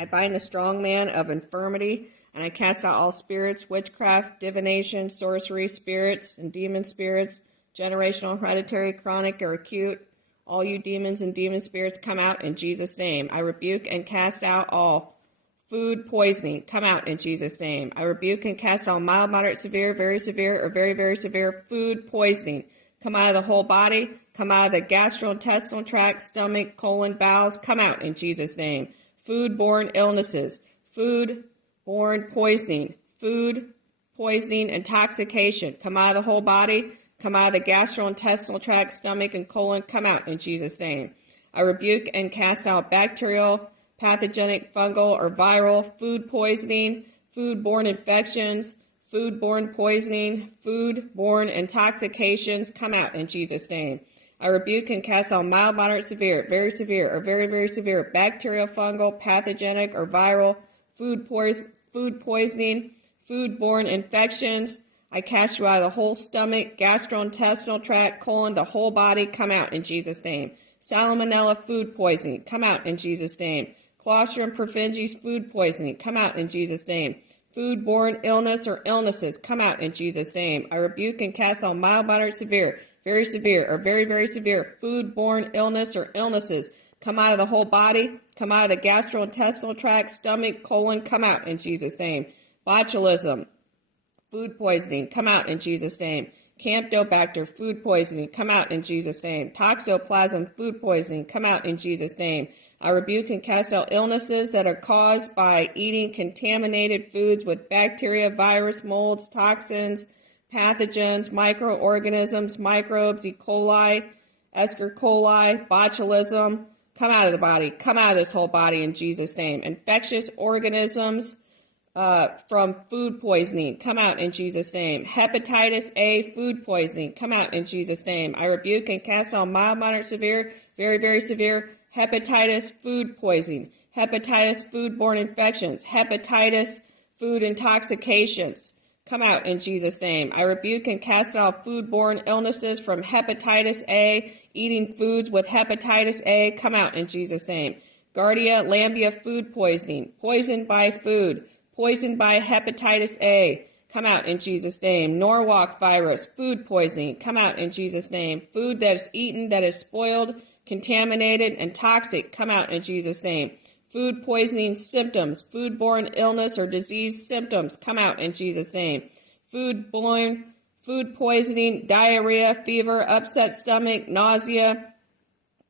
I bind the strong man of infirmity, and I cast out all spirits, witchcraft, divination, sorcery, spirits, and demon spirits, generational, hereditary, chronic, or acute. All you demons and demon spirits, come out in Jesus' name. I rebuke and cast out all food poisoning. Come out in Jesus' name. I rebuke and cast out mild, moderate, severe, very severe, or very, very severe food poisoning. Come out of the whole body. Come out of the gastrointestinal tract, stomach, colon, bowels. Come out in Jesus' name. Food-borne illnesses. Food-borne poisoning. Food poisoning, intoxication. Come out of the whole body. Come out of the gastrointestinal tract, stomach, and colon. Come out in Jesus' name. I rebuke and cast out bacterial, pathogenic, fungal, or viral, food poisoning, food-borne infections, food-borne poisoning, food-borne intoxications. Come out in Jesus' name. I rebuke and cast out mild, moderate, severe, or very, very severe bacterial, fungal, pathogenic, or viral, food poisoning, food-borne infections. I cast you out of the whole stomach, gastrointestinal tract, colon, the whole body. Come out in Jesus' name. Salmonella food poisoning. Come out in Jesus' name. Clostridium perfringens food poisoning. Come out in Jesus' name. Food-borne illness or illnesses. Come out in Jesus' name. I rebuke and cast out mild, moderate, severe, or very, very severe food-borne illness or illnesses. Come out of the whole body. Come out of the gastrointestinal tract, stomach, colon. Come out in Jesus' name. Botulism food poisoning. Come out in Jesus' name. Campylobacter food poisoning. Come out in Jesus' name. Toxoplasm food poisoning. Come out in Jesus' name. I rebuke and cast out illnesses that are caused by eating contaminated foods with bacteria, virus, molds, toxins, pathogens, microorganisms, microbes, E. coli, Escherichia coli, botulism. Come out of the body. Come out of this whole body in Jesus' name. Infectious organisms from food poisoning. Come out in Jesus' name. Hepatitis A food poisoning. Come out in Jesus' name. I rebuke and cast out mild, moderate, severe, very, very severe hepatitis food poisoning. Hepatitis food-borne infections. Hepatitis food intoxications. Come out in Jesus' name. I rebuke and cast out food-borne illnesses from hepatitis A, eating foods with hepatitis A. Come out in Jesus' name. Giardia lamblia food poisoning. Poisoned by food. Poisoned by hepatitis A. Come out in Jesus' name. Norwalk virus food poisoning. Come out in Jesus' name. Food that is eaten that is spoiled, contaminated, and toxic. Come out in Jesus' name. Food poisoning symptoms, food-borne illness or disease symptoms. Come out in Jesus' name. Food poisoning, diarrhea, fever, upset stomach, nausea,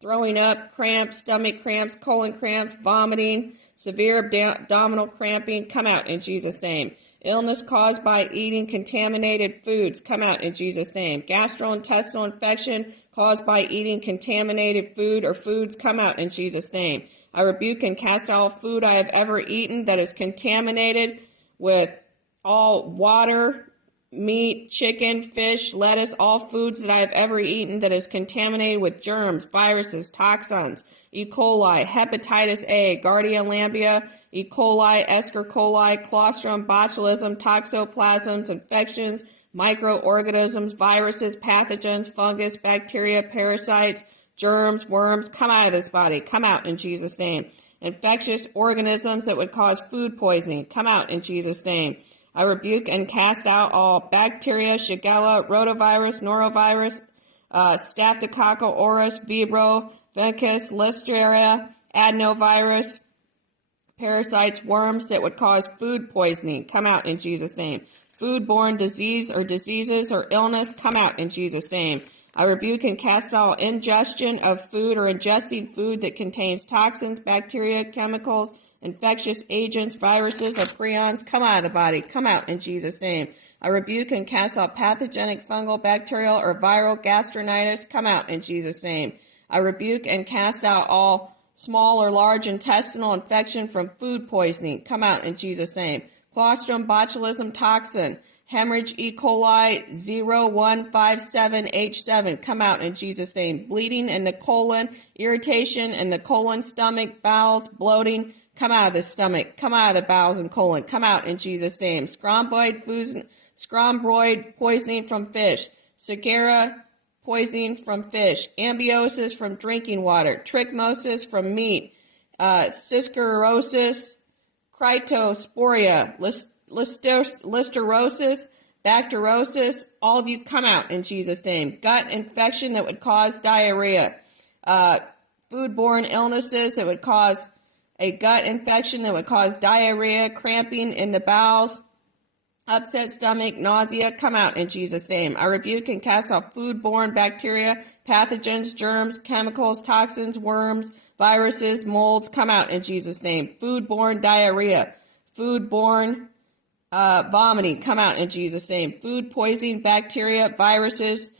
throwing up, cramps, stomach cramps, colon cramps, vomiting, severe abdominal cramping. Come out in Jesus' name. Illness caused by eating contaminated foods. Come out in Jesus' name. Gastrointestinal infection caused by eating contaminated food or foods. Come out in Jesus' name. I rebuke and cast out all food I have ever eaten that is contaminated with all water, meat, chicken, fish, lettuce, all foods that I have ever eaten that is contaminated with germs, viruses, toxins, E. coli, hepatitis A, Giardia lamblia, E. coli, Escherichia coli, Clostridium, botulism, toxoplasms, infections, microorganisms, viruses, pathogens, fungus, bacteria, parasites, germs, worms. Come out of this body. Come out in Jesus' name. Infectious organisms that would cause food poisoning. Come out in Jesus' name. I rebuke and cast out all bacteria, Shigella, rotavirus, norovirus, Staphylococcus aureus, Vibrio, Venicus, Listeria, adenovirus, parasites, worms that would cause food poisoning. Come out in Jesus' name. Food-borne disease or diseases or illness. Come out in Jesus' name. I rebuke and cast out ingestion of food or ingesting food that contains toxins, bacteria, chemicals, infectious agents, viruses, or prions. Come out of the body. Come out in Jesus' name. I rebuke and cast out pathogenic, fungal, bacterial, or viral gastritis. Come out in Jesus' name. I rebuke and cast out all small or large intestinal infection from food poisoning. Come out in Jesus' name. Clostridium botulism toxin. Hemorrhage E. coli 0157H7. Come out in Jesus' name. Bleeding in the colon, irritation in the colon, stomach, bowels, bloating. Come out of the stomach. Come out of the bowels and colon. Come out in Jesus' name. Scromboid poisoning from fish. Sagara poisoning from fish. Ambiosis from drinking water. Trichmosis from meat. Sclerosis Cryptosporia, listerosis, bacterosis, all of you come out in Jesus' name. Gut infection that would cause diarrhea. Foodborne illnesses that would cause a gut infection that would cause diarrhea, cramping in the bowels, upset stomach, nausea, come out in Jesus' name. I rebuke and cast out foodborne bacteria, pathogens, germs, chemicals, toxins, worms, viruses, molds, come out in Jesus' name. Foodborne diarrhea, foodborne vomiting, come out in Jesus' name. Food poisoning, bacteria, viruses,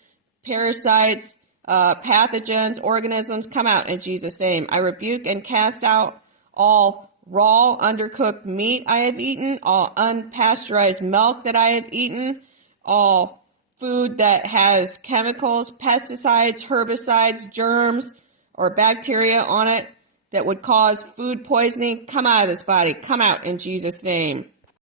parasites, pathogens, organisms, come out in Jesus' name. I rebuke and cast out all raw, undercooked meat I have eaten, all unpasteurized milk that I have eaten, all food that has chemicals, pesticides, herbicides, germs, or bacteria on it that would cause food poisoning, come out of this body, come out in Jesus' name.